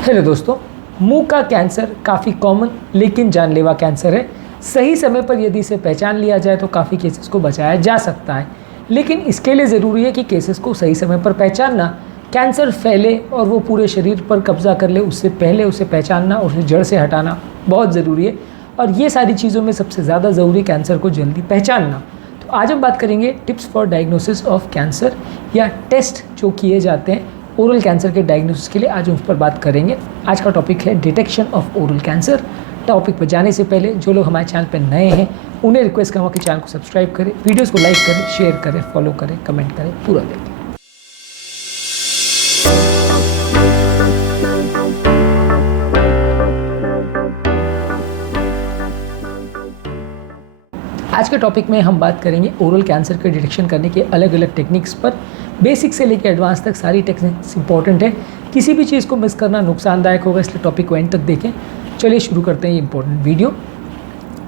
Hello दोस्तों, मुंह का कैंसर काफ़ी कॉमन लेकिन जानलेवा कैंसर है। सही समय पर यदि इसे पहचान लिया जाए तो काफ़ी केसेस को बचाया जा सकता है, लेकिन इसके लिए ज़रूरी है कि केसेस को सही समय पर पहचानना, कैंसर फैले और वो पूरे शरीर पर कब्जा कर ले उससे पहले उसे पहचानना और उसे जड़ से हटाना बहुत ज़रूरी है। और ये सारी चीज़ों में सबसे ज़्यादा ज़रूरी कैंसर को जल्दी पहचानना। तो आज हम बात करेंगे tips for diagnosis of cancer या टेस्ट जो किए जाते हैं ओरल कैंसर के डायग्नोसिस के लिए। आज हम उस पर बात करेंगे। आज का टॉपिक है detection of oral cancer. Topic पर जाने से पहले जो लोग हमारे चैनल पर नए हैं उन्हें रिक्वेस्ट करूँगा कि चैनल को सब्सक्राइब करें, वीडियोस को लाइक करें, शेयर करें, फॉलो करें, कमेंट करें, पूरा देखें। आज के टॉपिक में हम बात करेंगे ओरल कैंसर के डिटेक्शन करने के अलग अलग टेक्निक्स पर। बेसिक से लेकर एडवांस तक सारी टेक्निक्स इंपॉर्टेंट है, किसी भी चीज़ को मिस करना नुकसानदायक होगा, इसलिए टॉपिक को एंड तक देखें। चलिए शुरू करते हैं ये इंपॉर्टेंट वीडियो।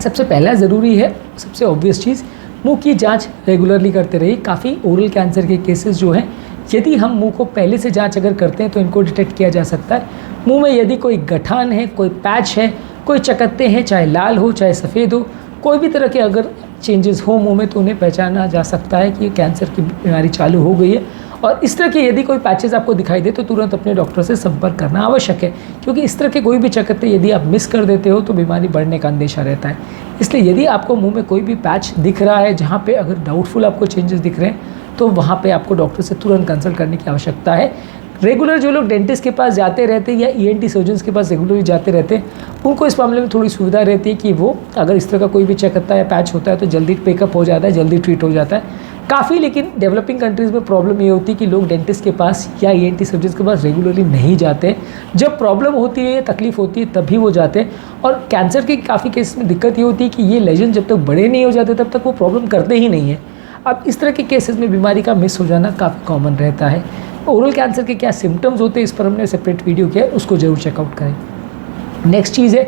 सबसे पहला ज़रूरी है, सबसे ऑब्वियस चीज़, मुंह की जांच रेगुलरली करते रहिए। काफ़ी ओरल कैंसर के केसेस जो हैं, यदि हम मुंह को पहले से जांच अगर करते हैं तो इनको डिटेक्ट किया जा सकता है। मुंह में यदि कोई गठान है, कोई पैच है, कोई चकत्ते हैं, चाहे लाल हो चाहे सफ़ेद हो, कोई भी तरह के अगर चेंजेस हो मुंह में तो उन्हें पहचाना जा सकता है कि कैंसर की बीमारी चालू हो गई है। और इस तरह के यदि कोई पैचेस आपको दिखाई दे तो तुरंत अपने डॉक्टर से संपर्क करना आवश्यक है, क्योंकि इस तरह के कोई भी चकत्ते यदि आप मिस कर देते हो तो बीमारी बढ़ने का अंदेशा रहता है। इसलिए यदि आपको मुंह में कोई भी पैच दिख रहा है जहाँ पे अगर डाउटफुल आपको चेंजेस दिख रहे हैं तो वहाँ पे आपको डॉक्टर से तुरंत कंसल्ट करने की आवश्यकता है। रेगुलर जो लोग डेंटिस्ट के पास जाते रहते हैं या ईएनटी सर्जन्स के पास रेगुलरली जाते रहते हैं, उनको इस मामले में थोड़ी सुविधा रहती है कि वो अगर इस तरह का कोई भी चकत्ता या पैच होता है तो जल्दी पिकअप हो जाता है, जल्दी ट्रीट हो जाता है काफ़ी। लेकिन डेवलपिंग कंट्रीज़ में प्रॉब्लम ये होती है कि लोग डेंटिस्ट के पास या ईएनटी सर्जन्स के पास रेगुलरली नहीं जाते। जब प्रॉब्लम होती है, तकलीफ होती है, तभी वो जाते हैं। और कैंसर के काफ़ी केस में दिक्कत ये होती है कि ये लेजन जब तक बड़े नहीं हो जाते तब तक वो प्रॉब्लम करते ही नहीं है। अब इस तरह के केसेस में बीमारी का मिस हो जाना काफ़ी कॉमन रहता है। ओरल कैंसर के क्या सिम्टम्स होते हैं इस पर हमने सेपरेट वीडियो किया है, उसको जरूर चेकआउट करें। नेक्स्ट चीज़ है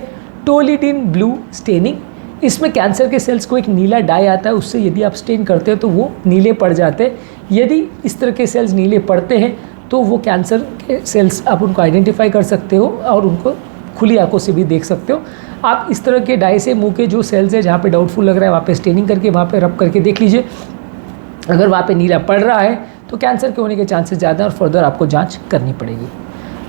टोलिडीन ब्लू स्टेनिंग। इसमें कैंसर के सेल्स को एक नीला डाई आता है, उससे यदि आप स्टेन करते हो तो वो नीले पड़ जाते हैं। यदि इस तरह के सेल्स नीले पड़ते हैं तो वो कैंसर के सेल्स, आप उनको आइडेंटिफाई कर सकते हो और उनको खुली आंखों से भी देख सकते हो। आप इस तरह के डाई से मुंह के जो सेल्स है जहाँ पे डाउटफुल लग रहा है वहाँ पे स्टेनिंग करके वहाँ पे रब करके देख लीजिए। अगर वहाँ पे नीला पड़ रहा है तो कैंसर के होने के चांसेस ज़्यादा हैं और फर्दर आपको जांच करनी पड़ेगी।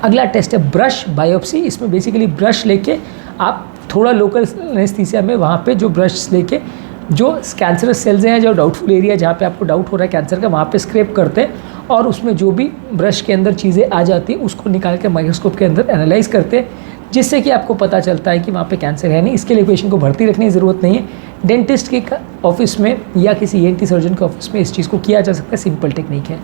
अगला टेस्ट है ब्रश बायोप्सी। इसमें बेसिकली ब्रश लेके आप थोड़ा लोकल एनेस्थीसिया में वहाँ पे जो ब्रश लेके जो कैंसरस सेल्स हैं, जो डाउटफुल एरिया जहाँ पे आपको डाउट हो रहा है कैंसर का, वहाँ पे स्क्रैप करते हैं और उसमें जो भी ब्रश के अंदर चीज़ें आ जाती हैं उसको निकाल के माइक्रोस्कोप के अंदर एनालाइज करते हैं, जिससे कि आपको पता चलता है कि वहाँ पे कैंसर है नहीं। इसके लिए पेशेंट को भर्ती रखने की ज़रूरत नहीं है। डेंटिस्ट के ऑफिस में या किसी ईएनटी सर्जन के ऑफिस में इस चीज़ को किया जा सकता है, सिंपल टेक्निक है।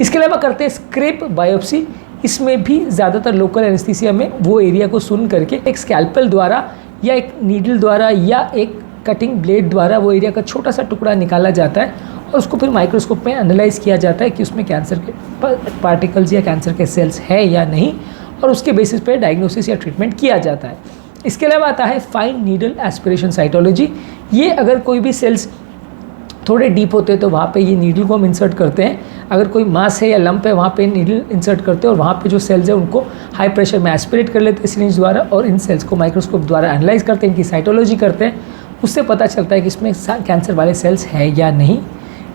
इसके अलावा करते हैं स्क्रैप बायोप्सी। इसमें भी ज़्यादातर लोकल एनेस्थीसिया में वो एरिया को सुन करके एक स्कैल्पेल द्वारा या एक नीडल द्वारा या एक कटिंग ब्लेड द्वारा वो एरिया का छोटा सा टुकड़ा निकाला जाता है और उसको फिर माइक्रोस्कोप में एनालाइज किया जाता है कि उसमें कैंसर के पार्टिकल्स या कैंसर के सेल्स है या नहीं, और उसके बेसिस पे डायग्नोसिस या ट्रीटमेंट किया जाता है। इसके अलावा आता है फाइन नीडल एस्पिरेशन साइटोलॉजी। ये अगर कोई भी सेल्स थोड़े डीप होते हैं तो वहाँ पे ये नीडल को हम इंसर्ट करते हैं। अगर कोई मास है या लंप है वहाँ पे नीडल इंसर्ट करते हैं और वहाँ पे जो सेल्स है उनको हाई प्रेशर में एस्पिरेट कर लेते हैं सिरिंज द्वारा और इन सेल्स को माइक्रोस्कोप द्वारा एनालाइज करते हैं, इनकी साइटोलॉजी करते हैं। उससे पता चलता है कि इसमें कैंसर वाले सेल्स है या नहीं।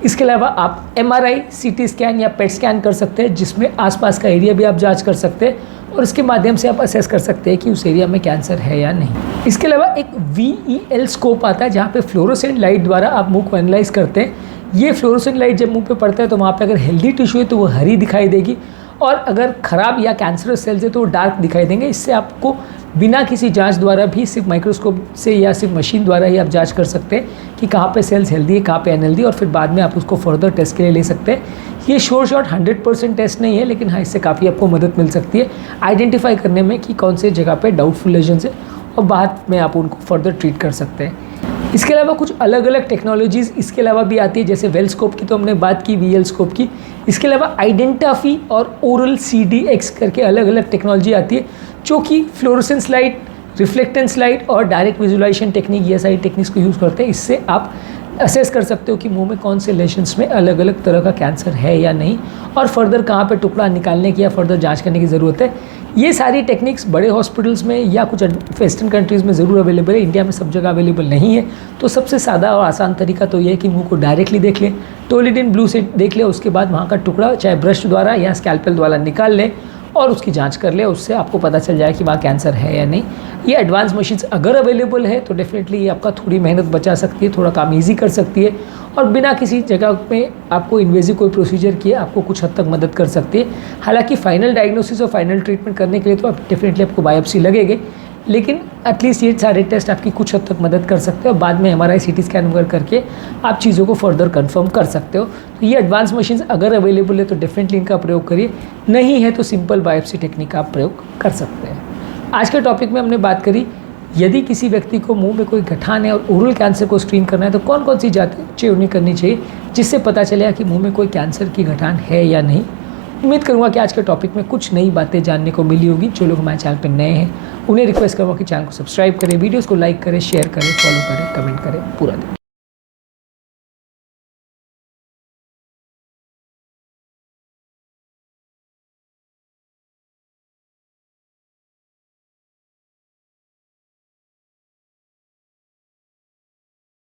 इसके अलावा आप एमआरआई, सीटी स्कैन या पेट स्कैन कर सकते हैं, जिसमें आसपास का एरिया भी आप जांच कर सकते हैं और इसके माध्यम से आप असेस कर सकते हैं कि उस एरिया में कैंसर है या नहीं। इसके अलावा एक VEL स्कोप आता है जहाँ पे फ्लोरोसेंट लाइट द्वारा आप मुंह को एनालाइज करते हैं। ये फ्लोरोसेंट लाइट जब मुंह पे पड़ता है तो वहाँ पे अगर हेल्दी टिश्यू है तो वो हरी दिखाई देगी और अगर ख़राब या कैंसरस सेल्स है तो वो डार्क दिखाई देंगे। इससे आपको बिना किसी जांच द्वारा भी सिर्फ माइक्रोस्कोप से या सिर्फ मशीन द्वारा ही आप जांच कर सकते हैं कि कहाँ पे सेल्स हेल्दी है, कहाँ पे अनहेल्दी, और फिर बाद में आप उसको फर्दर टेस्ट के लिए ले सकते हैं। ये श्योर शॉट 100% टेस्ट नहीं है, लेकिन हाँ इससे काफ़ी आपको मदद मिल सकती है आइडेंटिफाई करने में कि कौन से जगह पे डाउटफुल लेजन्स है और बाद में आप उनको फर्दर ट्रीट कर सकते हैं। इसके अलावा कुछ अलग अलग टेक्नोलॉजीज़ इसके अलावा भी आती है, जैसे वेल स्कोप की तो हमने बात की, VL स्कोप की। इसके अलावा आइडेंटाफी और ओरल CDX करके अलग अलग टेक्नोलॉजी आती है, जो कि फ्लोरोसेंस लाइट, रिफ्लेक्टेंस लाइट और डायरेक्ट विजुलाइजेशन टेक्निक, ये सारी टेक्निक्स को यूज़ करते हैं। इससे आप असेस कर सकते हो कि मुंह में कौन से लेशंस में अलग अलग तरह का कैंसर है या नहीं, और फर्दर कहाँ पे टुकड़ा निकालने की या फर्दर जांच करने की ज़रूरत है। ये सारी टेक्निक्स बड़े हॉस्पिटल्स में या कुछ वेस्टर्न कंट्रीज़ में ज़रूर अवेलेबल है, इंडिया में सब जगह अवेलेबल नहीं है। तो सबसे सादा और आसान तरीका तो ये है कि मुंह को डायरेक्टली देख ले, टोलिडीन ब्लू से देख ले, उसके बाद वहाँ का टुकड़ा चाहे ब्रश द्वारा या स्कैल्पेल द्वारा निकाल ले और उसकी जांच कर ले। उससे आपको पता चल जाए कि वहाँ कैंसर है या नहीं। ये एडवांस मशीन्स अगर अवेलेबल है तो डेफिनेटली ये आपका थोड़ी मेहनत बचा सकती है, थोड़ा काम ईजी कर सकती है, और बिना किसी जगह में आपको इन्वेजिव कोई प्रोसीजर किए आपको कुछ हद तक मदद कर सकती है। हालांकि फाइनल डायग्नोसिस और फाइनल ट्रीटमेंट करने के लिए तो डेफिनेटली आपको बायोप्सी लगेगी, लेकिन एटलीस्ट ये सारे टेस्ट आपकी कुछ हद तक मदद कर सकते हो। बाद में MRI CT स्कैन वगैरह करके आप चीज़ों को फर्दर कंफर्म कर सकते हो। तो ये एडवांस मशीन्स अगर अवेलेबल है तो डेफिनेटली इनका प्रयोग करिए, नहीं है तो सिंपल बायोप्सी टेक्निक का आप प्रयोग कर सकते हैं। आज के टॉपिक में हमने बात करी, यदि किसी व्यक्ति को मुंह में कोई गठान है और ओरल कैंसर को स्क्रीन करना है तो कौन कौन सी जांचें उन्हें करनी चाहिए जिससे पता चलेगा कि मुंह में कोई कैंसर की गठान है या नहीं। उम्मीद करूंगा कि आज के टॉपिक में कुछ नई बातें जानने को मिली होगी। जो लोग हमारे चैनल पर नए हैं उन्हें रिक्वेस्ट करूँगा कि चैनल को सब्सक्राइब करें, वीडियोज़ को लाइक करें, शेयर करें, फॉलो करें, कमेंट करें। पूरा दिन।